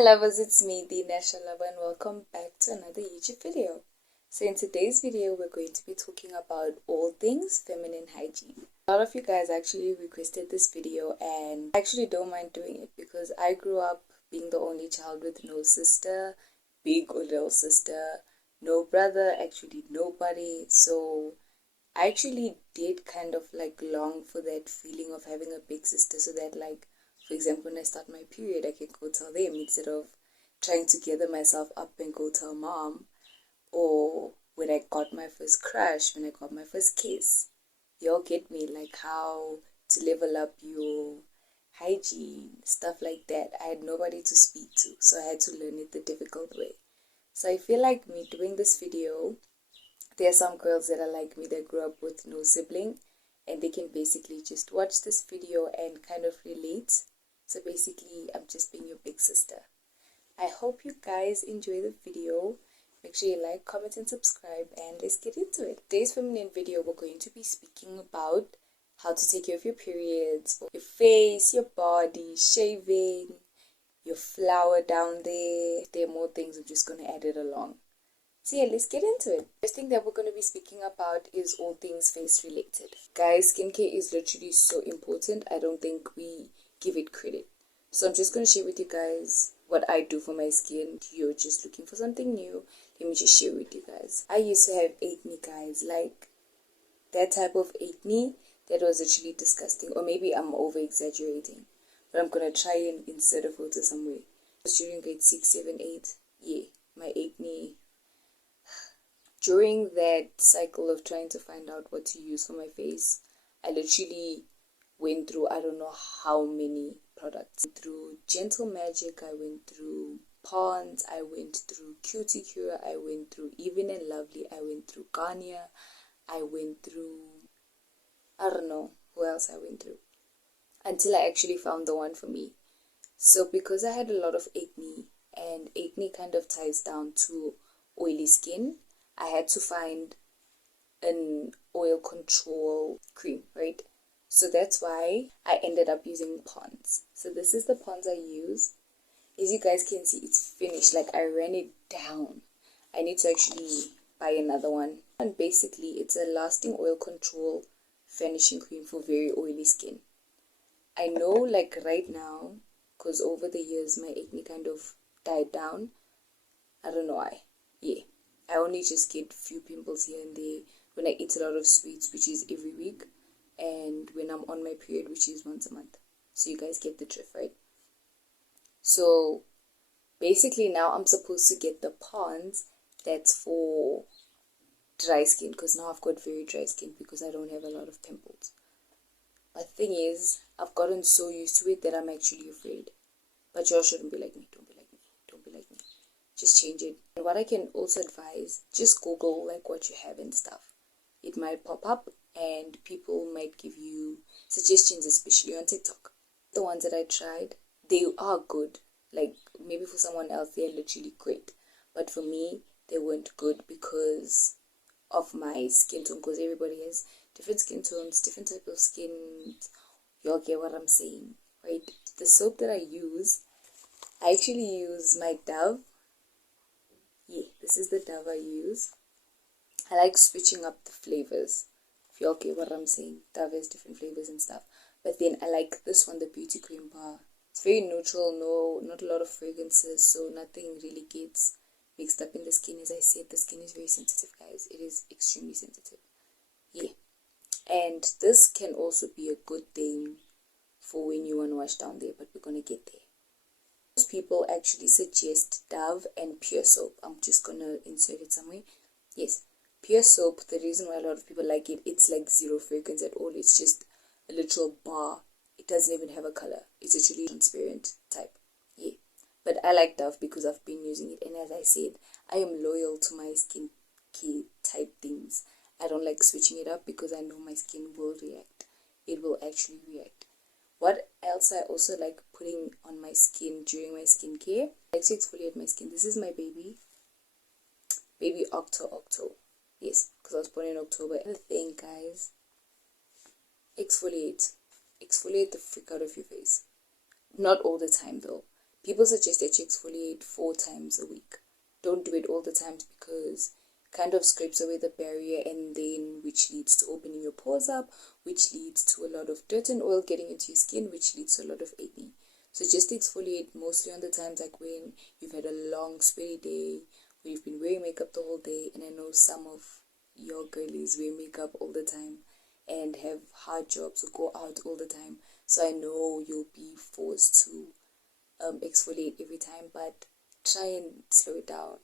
Hi lovers, it's me, the National Lover, and welcome back to another YouTube video. So in today's video, we're going to be talking about all things feminine hygiene. A lot of you guys actually requested this video, and I actually don't mind doing it because I grew up being the only child with no sister, big or little sister, no brother, actually nobody. So I actually did kind of like long for that feeling of having a big sister, so that like, for example, when I start my period, I can go tell them instead of trying to gather myself up and go tell mom. Or when I got my first crush, when I got my first kiss. Y'all get me, like how to level up your hygiene, stuff like that. I had nobody to speak to, so I had to learn it the difficult way. So I feel like me doing this video, there are some girls that are like me that grew up with no sibling, and they can basically just watch this video and kind of relate. So basically, I'm just being your big sister. I hope you guys enjoy the video. Make sure you like, comment, and subscribe, and let's get into it. Today's feminine video, we're going to be speaking about how to take care of your periods, your face, your body, shaving, your flower down there. If there are more things, I'm just going to add it along. So yeah, let's get into it. First thing that we're going to be speaking about is all things face related. Guys, skincare is literally so important. I don't think we give it credit. So I'm just going to share with you guys what I do for my skin. You're just looking for something new, let me just share with you guys. I used to have acne, guys, like that type of acne that was actually disgusting. Or maybe I'm over exaggerating, but I'm going to try and insert a photo somewhere. During grade 6, 7, 8, yeah, my acne. During that cycle of trying to find out what to use for my face, I literally went through I don't know how many products. Through Gentle Magic, I went through Pond's, I went through Cuticure, I went through Even and Lovely, I went through Garnier, I went through, I don't know who else I went through, until I actually found the one for me. So because I had a lot of acne, and acne kind of ties down to oily skin, I had to find an oil control cream, right? So that's why I ended up using Pond's. So this is the Pond's I use. As you guys can see, it's finished. Like, I ran it down. I need to actually buy another one. And basically, it's a lasting oil control finishing cream for very oily skin. I know, like, right now, because over the years, my acne kind of died down. I don't know why. Yeah. I only just get few pimples here and there when I eat a lot of sweets, which is every week, and when I'm on my period, which is once a month. So you guys get the drift, right? So basically now I'm supposed to get the Pond's that's for dry skin, because now I've got very dry skin because I don't have a lot of pimples. But the thing is, I've gotten so used to it that I'm actually afraid. But y'all shouldn't be like me. Don't be like me. Don't be like me. Just change it. And what I can also advise, just Google like what you have and stuff. It might pop up and people might give you suggestions, especially on TikTok. The ones that I tried, they are good. Like, maybe for someone else they're literally great, but for me they weren't good because of my skin tone, because everybody has different skin tones, different type of skin. Y'all get what I'm saying, right? The soap that I use, I actually use my Dove. Yeah, this is the Dove I use. I like switching up the flavors, if y'all get what I'm saying. Dove has different flavors and stuff. But then I like this one, the Beauty Cream Bar. It's very neutral, not a lot of fragrances, so nothing really gets mixed up in the skin. As I said, the skin is very sensitive, guys. It is extremely sensitive. Yeah. And this can also be a good thing for when you want to wash down there, but we're going to get there. Most people actually suggest Dove and Pure Soap. I'm just going to insert it somewhere. Yes, Pure Soap, the reason why a lot of people like it, it's like zero fragrance at all. It's just a literal bar. It doesn't even have a color. It's actually transparent type. Yeah. But I like Dove because I've been using it. And as I said, I am loyal to my skin care type things. I don't like switching it up because I know my skin will react. It will actually react. What else I also like putting on my skin during my skincare? I like to exfoliate my skin. This is my baby Octo. Yes, because I was born in October. And the thing, guys, exfoliate the freak out of your face. Not all the time though. People suggest that you exfoliate 4 times a week. Don't do it all the times because kind of scrapes away the barrier, and then which leads to opening your pores up, which leads to a lot of dirt and oil getting into your skin, which leads to a lot of acne. So just exfoliate mostly on the times like when you've had a long sweaty day, where you've been wearing makeup the whole day. And I know some of your girlies wear makeup all the time and have hard jobs or go out all the time. So I know you'll be forced to exfoliate every time, but try and slow it down.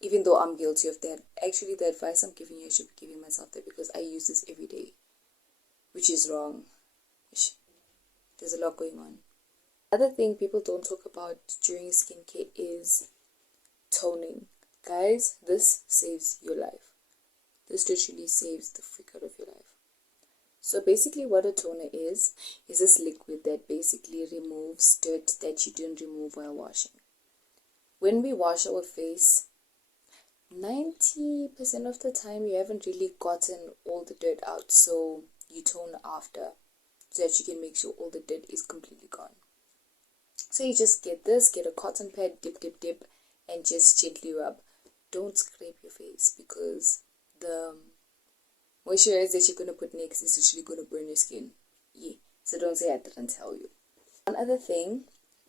Even though I'm guilty of that, actually the advice I'm giving you, I should be giving myself that, because I use this every day, which is wrong. There's a lot going on. Other thing people don't talk about during skincare is toning. Guys, this saves your life. This literally saves the freak out of your life. So basically what a toner is this liquid that basically removes dirt that you didn't remove while washing. When we wash our face, 90% of the time you haven't really gotten all the dirt out, so you tone after so that you can make sure all the dirt is completely gone. So you just get a cotton pad, dip, and just gently rub. Don't scrape your face, because the moisturizer that you're going to put next is actually going to burn your skin. Yeah, so don't say I didn't tell you. One other thing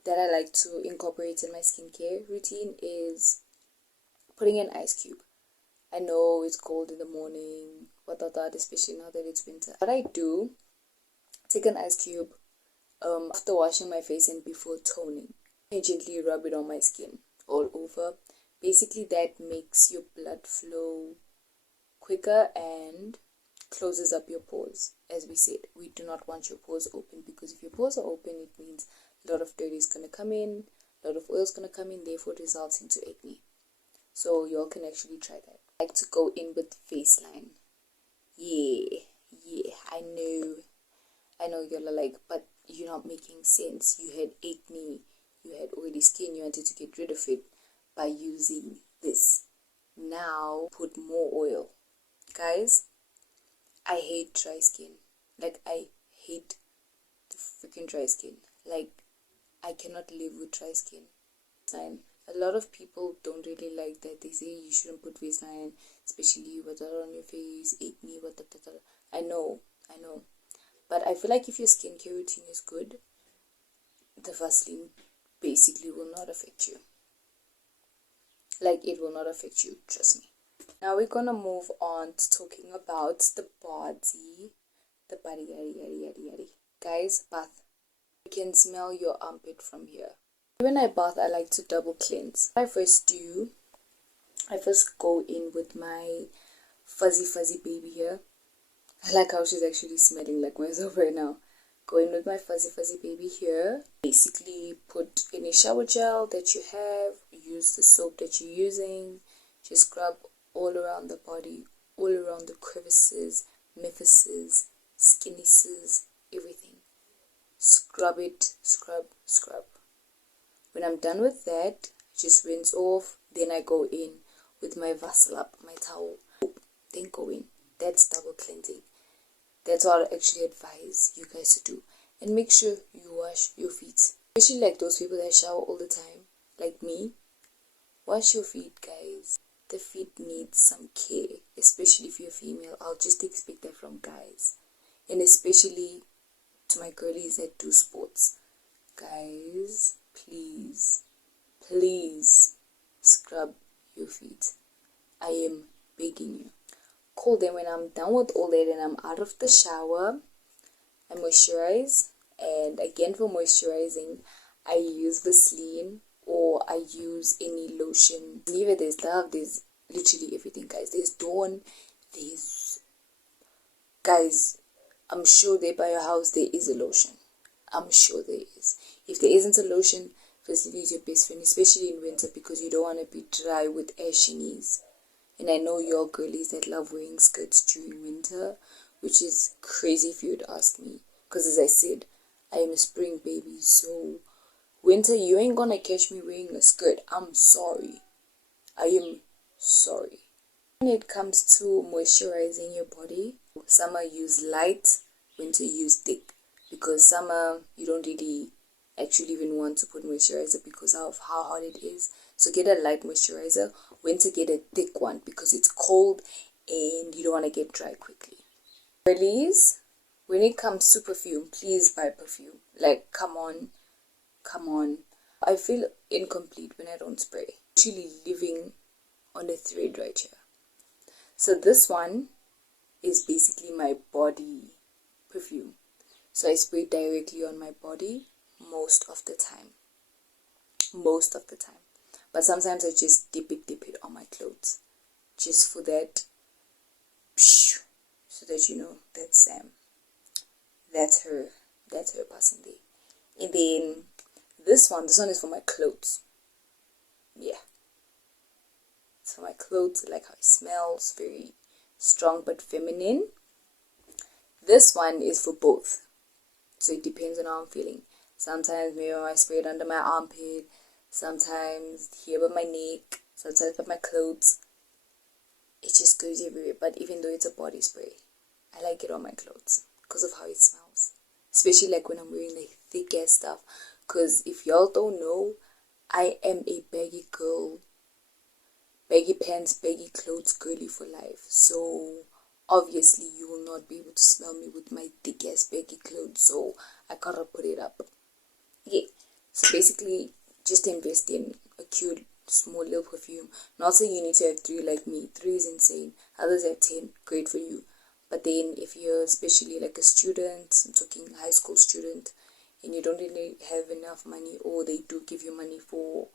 that I like to incorporate in my skincare routine is putting an ice cube. I know it's cold in the morning, especially now that it's winter. What I do, take an ice cube after washing my face and before toning. I gently rub it on my skin all over. Basically that makes your blood flow quicker and closes up your pores. As we said, we do not want your pores open, because if your pores are open, it means a lot of dirt is going to come in, a lot of oil is going to come in, therefore results into acne. So y'all can actually try that. I like to go in with face line. Yeah, I know y'all are like, but you're not making sense. You had acne, you had oily skin, you wanted to get rid of it by using this. Now put more oil. Guys, I hate dry skin. Like, I hate the freaking dry skin. Like, I cannot live with dry skin. And a lot of people don't really like that. They say you shouldn't put Vaseline, especially with that on your face, acne, I know. But I feel like if your skincare routine is good, the Vaseline basically will not affect you. Like, it will not affect you, trust me. Now we're gonna move on to talking about the body, yaddy. Guys, bath. You can smell your armpit from here. When I bath, I like to double cleanse. What I first do, I first go in with my fuzzy baby here. I like how she's actually smelling like myself right now. Go in with my fuzzy baby here. Basically put any shower gel that you have, use the soap that you're using, just scrub all around the body, all around the crevices, mefices, skinnices, everything. Scrub it, scrub. When I'm done with that, just rinse off. Then I go in with my Vaseline, my towel. Then go in. That's double cleansing. That's what I actually advise you guys to do. And make sure you wash your feet. Especially like those people that shower all the time, like me. Wash your feet, guys. The feet need some care, especially if you're female. I'll just expect that from guys. And especially to my girlies that do sports. Guys, please scrub your feet. I am begging you. Cool. Then when I'm done with all that and I'm out of the shower, I moisturize. And again, for moisturizing, I use Vaseline or I use any lotion. Either there's Dove, there's literally everything, guys. There's Dawn, guys, I'm sure there by your house there is a lotion. I'm sure there is. If there isn't a lotion, Vaseline is your best friend, especially in winter, because you don't want to be dry with ashy knees. And I know you're girlies that love wearing skirts during winter, which is crazy if you would ask me. Because as I said, I am a spring baby, so winter, you ain't gonna catch me wearing a skirt. I'm sorry. I am sorry. When it comes to moisturizing your body, summer use light, winter use thick. Because summer, you don't really actually even want to put moisturizer because of how hot it is. So get a light moisturizer. When to get a thick one because it's cold and you don't want to get dry quickly. Girlies, when it comes to perfume, please buy perfume. Like, come on. I feel incomplete when I don't spray. Actually living on a thread right here. So this one is basically my body perfume. So I spray directly on my body most of the time. But sometimes I just dip it on my clothes. Just for that, so that you know that's her passing day. And then this one is for my clothes. Yeah. It's for my clothes. I like how it smells, very strong but feminine. This one is for both. So it depends on how I'm feeling. Sometimes maybe I spray it under my armpit, sometimes here by my neck, sometimes by my clothes. It just goes everywhere. But even though it's a body spray, I like it on my clothes because of how it smells. Especially like when I'm wearing like thick ass stuff. Because if y'all don't know, I am a baggy girl. Baggy pants, baggy clothes, girly for life. So obviously you will not be able to smell me with my thick ass baggy clothes. So I gotta put it up. Yeah. So basically just invest in a cute small little perfume. Not saying you need to have 3 like me. 3 is insane. Others have 10. Great for you. But then if you're especially like a student, I'm talking high school student, and you don't really have enough money, or they do give you money for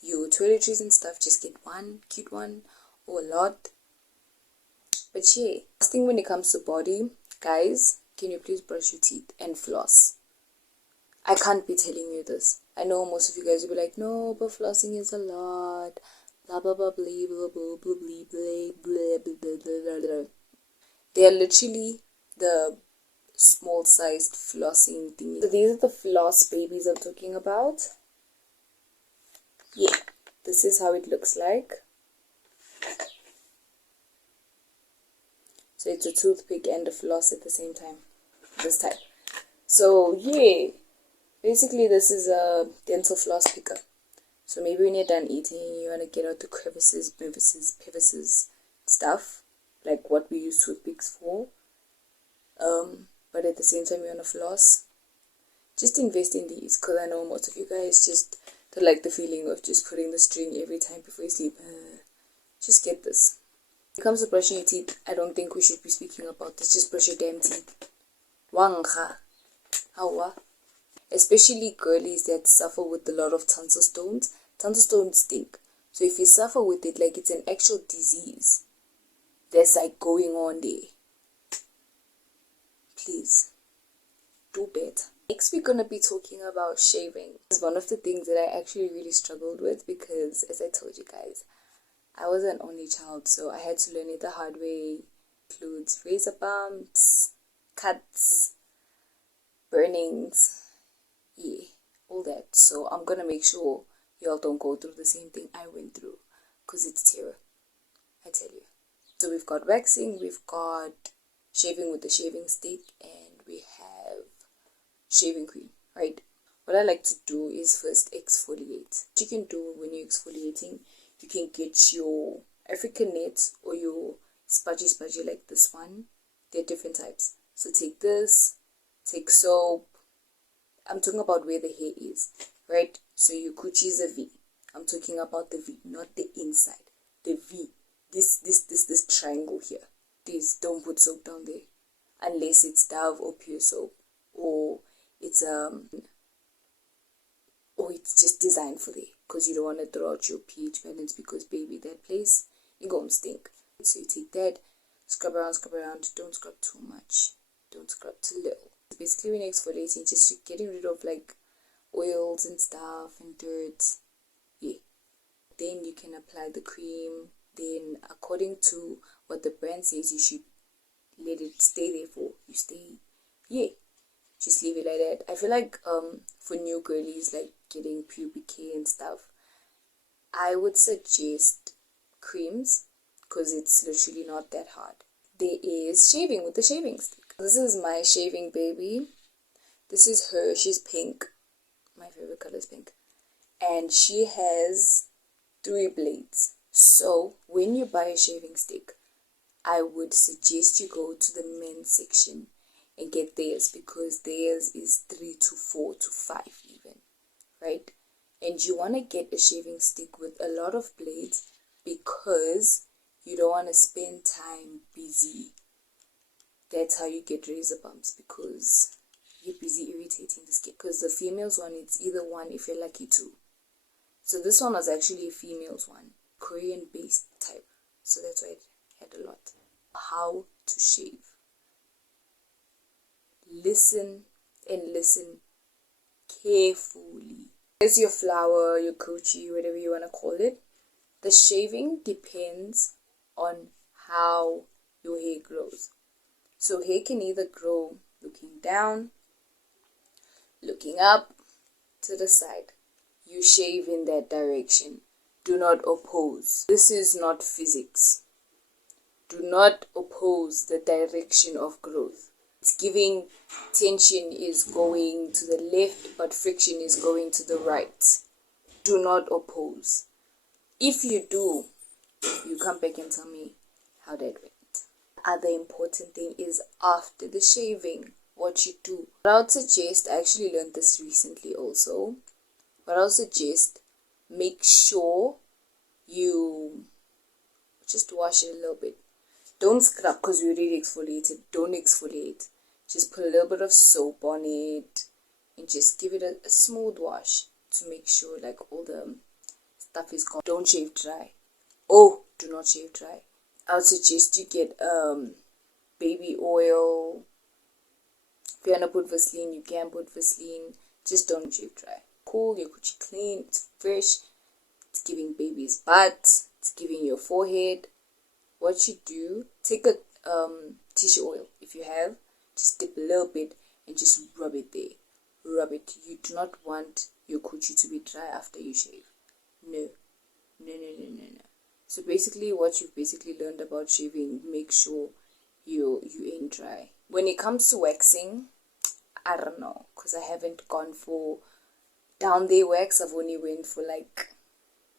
your toiletries and stuff, just get one cute one or a lot. But yeah, last thing when it comes to body, guys, can you please brush your teeth and floss? I can't be telling you this. I know most of you guys will be like, no, but flossing is a lot, blah blah blah blah blah blah blah blah blah blah blah blah. They are literally the small sized flossing things. So these are the floss babies I'm talking about. Yeah, this is how it looks like. So it's a toothpick and a floss at the same time. This type. So yeah, basically this is a dental floss picker. So maybe when you're done eating, you want to get out the crevices, pivices, stuff, like what we use toothpicks for. But at the same time you want to floss. Just invest in these, because I know most of you guys just don't like the feeling of just putting the string every time before you sleep. Just get this. When it comes to brushing your teeth, I don't think we should be speaking about this. Just brush your damn teeth. Wangha. Hawa. Especially girlies that suffer with a lot of tonsil stones. Tonsil stones stink. So if you suffer with it, like it's an actual disease that's like going on there, please do better. Next, we're gonna be talking about shaving. It's one of the things that I actually really struggled with because, as I told you guys, I was an only child, so I had to learn it the hard way. It includes razor bumps, cuts, burnings, yeah, all that. So I'm gonna make sure y'all don't go through the same thing I went through, because it's terror, I tell you. So we've got waxing, we've got shaving with the shaving stick, and we have shaving cream, right? What I like to do is first exfoliate. What you can do when you're exfoliating, you can get your African net or your spudgy like this one. There are different types. So take this, take soap. I'm talking about where the hair is, right? So your coochie is a V. I'm talking about the V, not the inside. The V. This triangle here. Please don't put soap down there, unless it's Dove or pure soap, or it's just designed for there, because you don't want to throw out your pH balance, because baby, that place you gonna stink. So you take that, scrub around, don't scrub too much, don't scrub too little. Basically when you're exfoliating, just getting rid of like oils and stuff and dirt. Yeah. Then you can apply the cream. Then according to what the brand says, you should let it stay there for, you stay, yeah, just leave it like that. I feel like for new girlies like getting pubic hair and stuff, I would suggest creams, because it's literally not that hard. There is shaving with the shaving stick. This is my shaving baby. This is her. She's pink. My favorite color is pink. And she has 3 blades. So when you buy a shaving stick, I would suggest you go to the men's section and get theirs, because theirs is 3 to 4 to 5 even, right? And you want to get a shaving stick with a lot of blades, because you don't want to spend time busy. That's how you get razor bumps, because you're busy irritating the skin. Because the females one, it's either 1 if you're lucky 2. So this one was actually a female's one, Korean based type, so that's why it had a lot. How to shave. Listen and listen carefully. Here's your flower, your coochie, whatever you want to call it. The shaving depends on how your hair grows. So hair can either grow looking down, looking up, to the side. You shave in that direction. Do not oppose. This is not physics. Do not oppose the direction of growth. It's giving tension is going to the left, but friction is going to the right. Do not oppose. If you do, you come back and tell me how that went. Other important thing is after the shaving, what you do. What I would suggest, I actually learned this recently also. But I'll suggest, make sure you just wash it a little bit. Don't scrub, because we already exfoliated. Don't exfoliate. Just put a little bit of soap on it and just give it a smooth wash to make sure like all the stuff is gone. Don't shave dry. Oh, do not shave dry. I would suggest you get baby oil. If you want to put Vaseline, you can put Vaseline. Just don't shave dry. Cool, your coochie clean, it's fresh, it's giving baby's butt, it's giving your forehead. What you do, take a tissue oil if you have, just dip a little bit and just rub it there. Rub it. You do not want your coochie to be dry after you shave. No. So basically what you've basically learned about shaving, make sure you ain't dry. When it comes to waxing, I don't know, because I haven't gone for down there wax. I've only went for like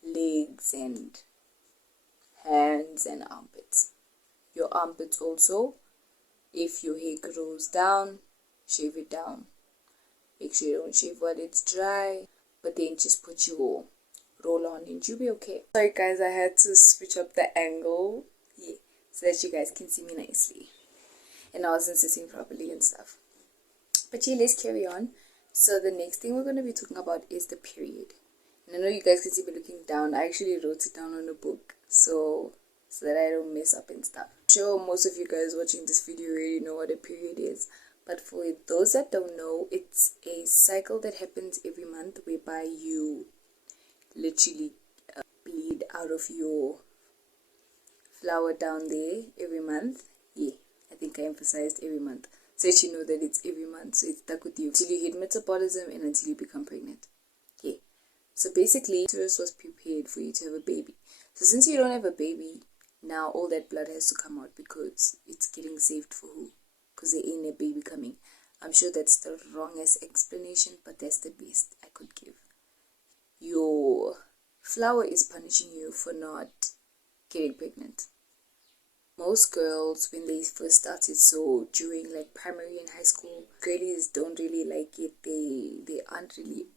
legs and hands and armpits. Your armpits also, if your hair grows down, shave it down. Make sure you don't shave while it's dry, but then just put your roll on and you'll be okay. Sorry guys, I had to switch up the angle, so that you guys can see me nicely, and I wasn't sitting properly and stuff. But let's carry on. So the next thing we're going to be talking about is the period. And I know you guys can see me looking down. I actually wrote it down on a book so that I don't mess up and stuff. I'm sure most of you guys watching this video already know what a period is. But for those that don't know, it's a cycle that happens every month whereby you literally bleed out of your flower down there every month. I think I emphasized every month. So that you know that it's every month, so it's stuck with you until you hit metabolism and until you become pregnant. So basically, uterus was prepared for you to have a baby. So since you don't have a baby, now all that blood has to come out, because it's getting saved for who? Because there ain't a baby coming. I'm sure that's the wrongest explanation, but that's the best I could give. Your flower is punishing you for not getting pregnant. Most girls, when they first started, so during like primary and high school, girlies don't really like it. They aren't really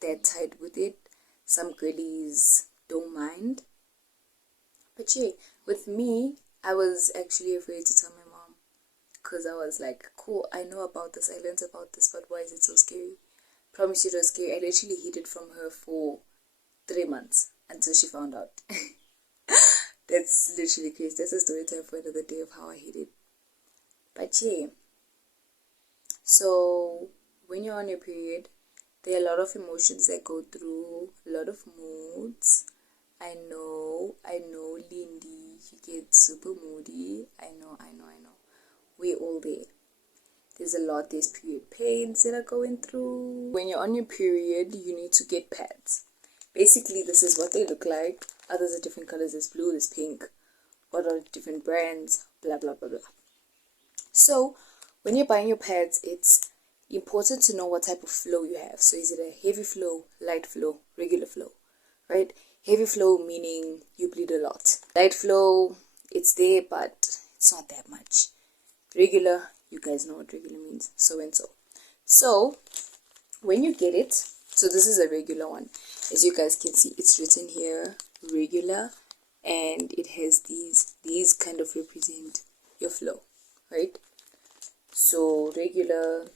that tight with it. Some girlies don't mind. But with me, I was actually afraid to tell my mom, because I was like, cool, I know about this, I learned about this, but why is it so scary? Promise you it was scary. I literally hid it from her for 3 months until she found out. That's literally crazy. That's a story time for another day of how I hid it. But so when you're on your period, there are a lot of emotions that go through, a lot of moods. I know, Lindy, she gets super moody. I know. We're all there. There's a lot, there's period pains that are going through. When you're on your period, you need to get pads. Basically, this is what they look like. Others are different colors. There's blue, there's pink. What are different brands? Blah, blah, blah, blah. So, when you're buying your pads, it's important to know what type of flow you have. So is it a heavy flow, light flow, regular flow, right? Heavy flow meaning you bleed a lot. Light flow, it's there, but it's not that much. Regular, you guys know what regular means, so and so. So when you get it, so this is a regular one. As you guys can see, it's written here, regular, and it has these kind of represent your flow, right? So regular,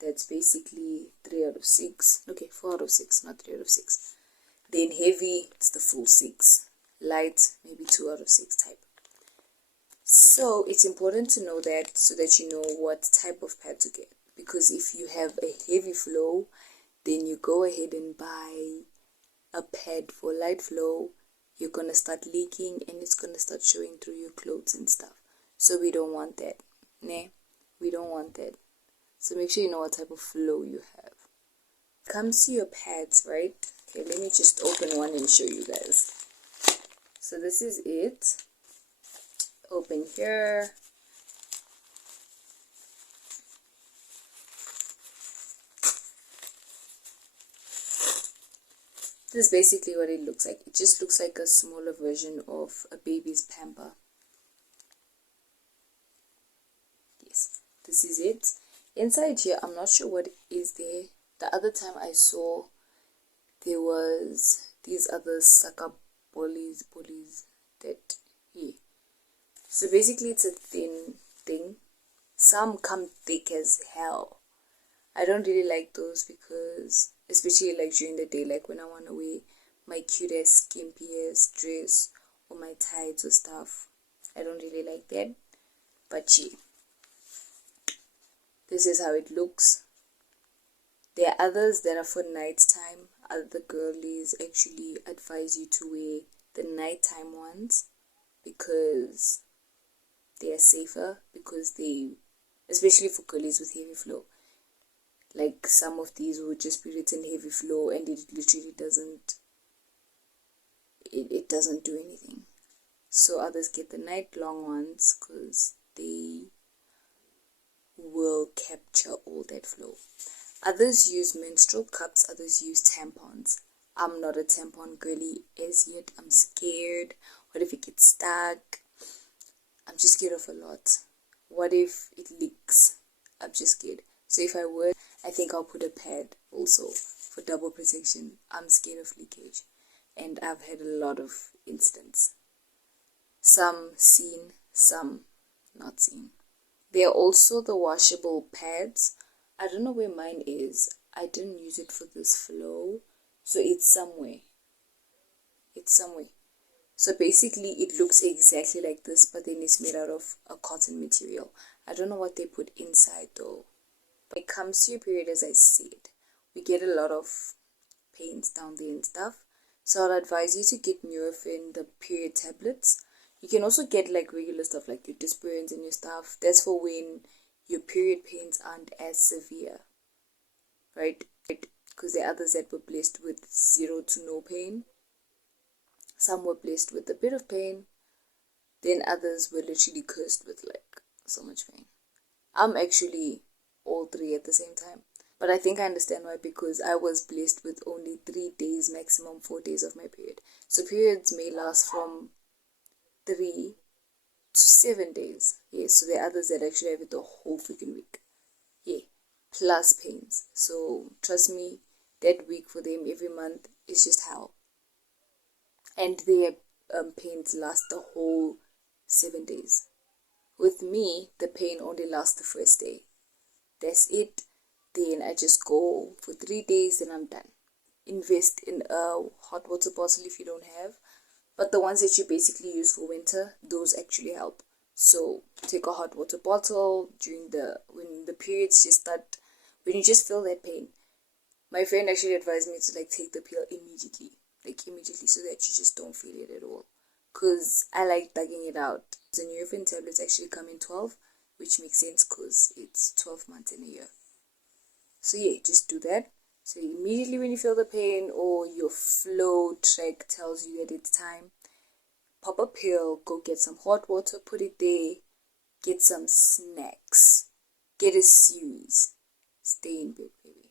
that's basically 3 out of 6. Okay, 4 out of 6, not 3 out of 6. Then heavy, it's the full 6. Light, maybe 2 out of 6 type. So it's important to know that, so that you know what type of pad to get. Because if you have a heavy flow, then you go ahead and buy a pad for light flow, you're gonna start leaking and it's gonna start showing through your clothes and stuff. So we don't want that. Nah, we don't want that. So make sure you know what type of flow you have. Comes to your pads, right? Okay, let me just open one and show you guys. So this is it. Open here. This is basically what it looks like. It just looks like a smaller version of a baby's pamper. Yes, this is it. Inside here, I'm not sure what is there. The other time I saw, there was these other sucker bullies that, yeah. So basically it's a thin thing. Some come thick as hell. I don't really like those because, especially like during the day, like when I want to wear my cute ass skimpy ass dress or my tights or stuff, I don't really like that. But yeah, this is how it looks. There are others that are for nighttime. Other girlies actually advise you to wear the nighttime ones because they are safer, because they, especially for girlies with heavy flow, like some of these would just be written heavy flow and it literally doesn't, it doesn't do anything. So others get the night long ones because they will capture all that flow. Others use menstrual cups, others use tampons. I'm not a tampon girly as yet. I'm scared. What if it gets stuck? I'm just scared of a lot. What if it leaks? I'm just scared. So if I were, I think I'll put a pad also for double protection. I'm scared of leakage. And I've had a lot of instances. Some seen, some not seen. There are also the washable pads. I don't know where mine is. I didn't use it for this flow. So it's somewhere. It's somewhere. So basically it looks exactly like this, but then it's made out of a cotton material. I don't know what they put inside though. When it comes to your period, as I said, we get a lot of pains down there and stuff. So I'd advise you to get Nurofen, the period tablets. You can also get like regular stuff like your Dispirins and your stuff. That's for when your period pains aren't as severe, right? Because there are others that were blessed with 0 to no pain. Some were blessed with a bit of pain. Then others were literally cursed with like so much pain. I'm actually all three at the same time. But I think I understand why, because I was blessed with only 3 days, maximum 4 days of my period. So periods may last from 3 to 7 days. Yeah, so there are others that actually have it the whole freaking week. Yeah, plus pains. So trust me, that week for them every month is just hell. And their pains last the whole 7 days. With me, the pain only lasts the first day. That's it. Then I just go for 3 days, then I'm done. Invest in a hot water bottle if you don't have. But the ones that you basically use for winter, those actually help. So take a hot water bottle when the periods just start, when you just feel that pain. My friend actually advised me to like take the pill immediately, so that you just don't feel it at all. Cause I like thugging it out. The Nurofen tablets actually come in 12, which makes sense because it's 12 months in a year. So yeah, just do that. So immediately when you feel the pain or your flow track tells you that it's time, pop a pill, go get some hot water, put it there, get some snacks, get a series. stay in bed, baby.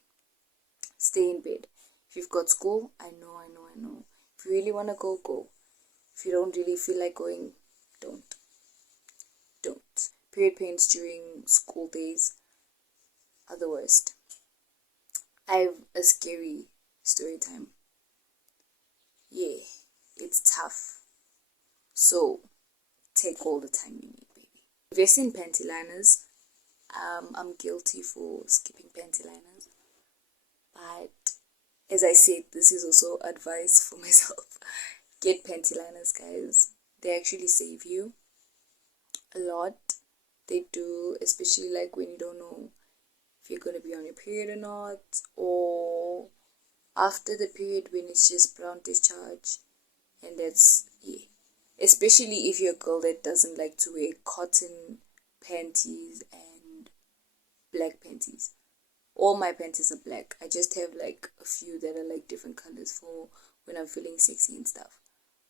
Stay in bed. If you've got school, I know. If you really want to go, go. If you don't really feel like going, don't. Period pains during school days are the worst. I have a scary story time. Yeah, it's tough. So, take all the time you need, baby. Invest in panty liners. I'm guilty for skipping panty liners. But, as I said, this is also advice for myself. Get panty liners, guys. They actually save you a lot. They do, especially like when you don't know if you're going to be on your period or not, or after the period when it's just brown discharge. And that's, yeah, especially if you're a girl that doesn't like to wear cotton panties and black panties. All my panties are black. I just have like a few that are like different colors for when I'm feeling sexy and stuff.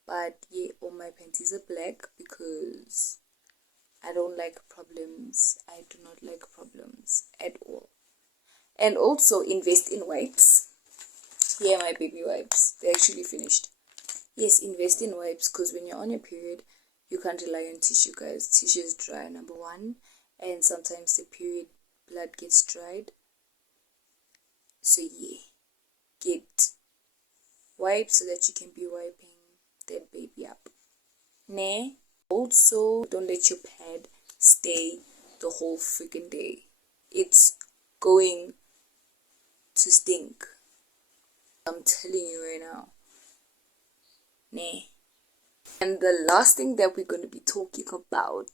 But yeah, all my panties are black because I don't like problems. I do not like problems at all. And also invest in wipes. Yeah, my baby wipes. They're actually finished. Yes, invest in wipes because when you're on your period, you can't rely on tissue, guys. Tissue is dry, number one. And sometimes the period blood gets dried. So yeah, get wipes so that you can be wiping that baby up. Nah. Also, don't let your pad stay the whole freaking day. It's going to stink. I'm telling you right now. Nah. And the last thing that we're going to be talking about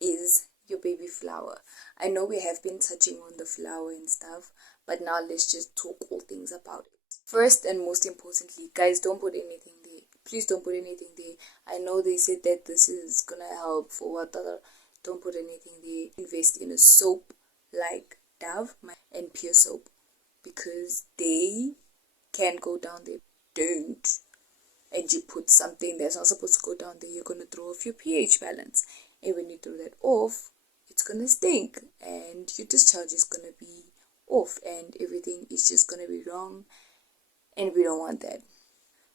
is your baby flower. I know we have been touching on the flower and stuff, but now let's just talk all things about it. First and most importantly, guys, don't put anything there. Please don't put anything there. I know they said that this is gonna help for whatever. Don't put anything there. Invest in a soap like Dove and Pure Soap because they can go down there. Don't. And you put something that's not supposed to go down there, you're gonna throw off your pH balance. And when you throw that off, it's gonna stink and your discharge is gonna be off and everything is just gonna be wrong. And we don't want that.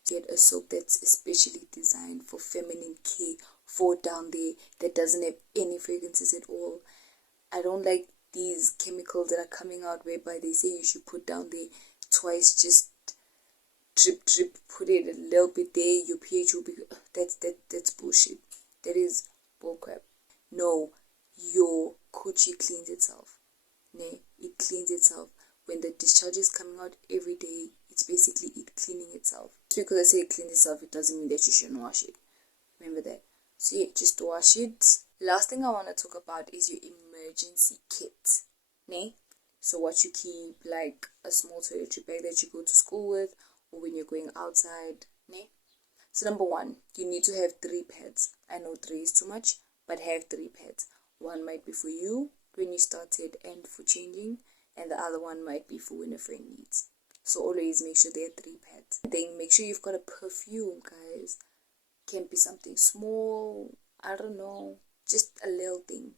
Get a soap that's especially designed for feminine care, for down there, that doesn't have any fragrances at all. I don't like these chemicals that are coming out whereby they say you should put down there twice, just drip, put it a little bit there, your pH will be, that's bullshit. That is bullcrap. No, your coochie cleans itself. It cleans itself. When the discharge is coming out every day, it's basically it cleaning itself. Just because I say it cleans itself, it doesn't mean that you shouldn't wash it. Remember that. So yeah, just wash it. Last thing I want to talk about is your emergency kit. So what you keep, like a small toiletry bag that you go to school with, or when you're going outside. So number one, you need to have 3 pads. I know 3 is too much, but have 3 pads. One might be for you when you started and for changing, and the other one might be for when a friend needs. So always make sure there are 3 pads. Then make sure you've got a perfume, guys. Can be something small, I don't know, just a little thing.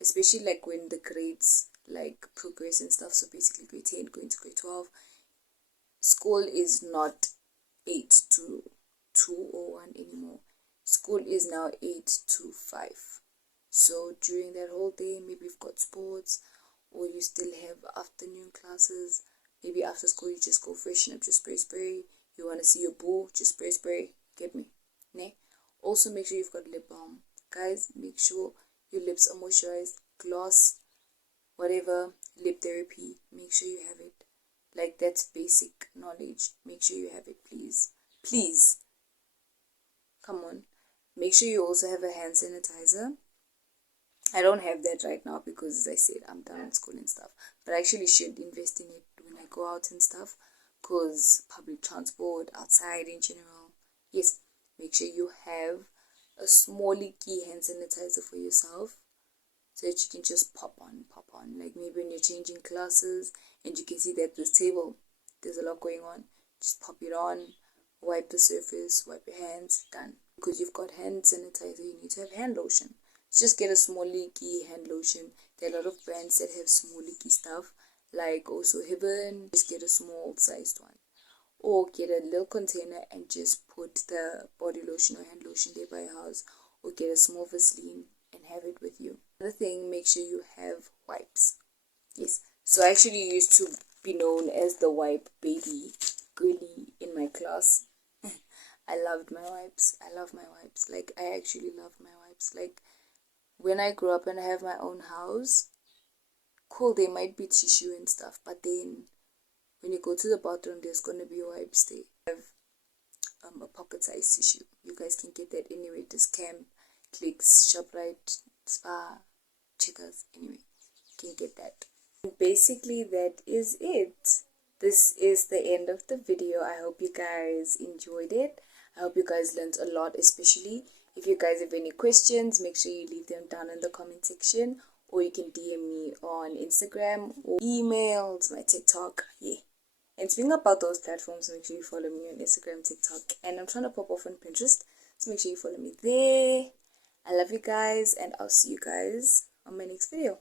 Especially like when the grades like progress and stuff. So basically grade 10 going to grade 12. School is not 8 to 2 or 1 anymore. School is now 8 to 5. So during that whole day, maybe you've got sports, or you still have afternoon classes. Maybe after school you just go freshen up, just spray. You want to see your boo, just spray. Get me? Also make sure you've got lip balm. Guys, make sure your lips are moisturized. Gloss, whatever, lip therapy, make sure you have it. Like, that's basic knowledge. Make sure you have it, please. Come on. Make sure you also have a hand sanitizer. I don't have that right now because, as I said, I'm done with school and stuff. But I actually should invest in it when I go out and stuff, because public transport, outside in general. Yes, make sure you have a small leaky hand sanitizer for yourself, so that you can just pop on. Like maybe when you're changing classes and you can see that this table, there's a lot going on, just pop it on, wipe the surface, wipe your hands, done. Because you've got hand sanitizer, you need to have hand lotion. Just get a small leaky hand lotion. There are a lot of brands that have small leaky stuff, like also Heaven, just get a small sized one, or get a little container and just put the body lotion or hand lotion there by your house, or get a small Vaseline and have it with you. Another thing, make sure you have wipes. Yes, so I actually used to be known as the wipe baby girly in my class. I loved my wipes. I love my wipes. Like, I actually love my wipes. Like, when I grow up and I have my own house, cool, there might be tissue and stuff, but then when you go to the bathroom, there's gonna be wipes there. I have a pocket-sized tissue. You guys can get that anywhere. Camp, Clicks, ShopRite, Spa, Checkers, anyway. You can get that. And basically, that is it. This is the end of the video. I hope you guys enjoyed it. I hope you guys learned a lot, especially if you guys have any questions, make sure you leave them down in the comment section, or you can DM me on Instagram or emails, my TikTok. Yeah. And speaking about those platforms, make sure you follow me on Instagram, TikTok, and I'm trying to pop off on Pinterest, so make sure you follow me there. I love you guys, and I'll see you guys on my next video.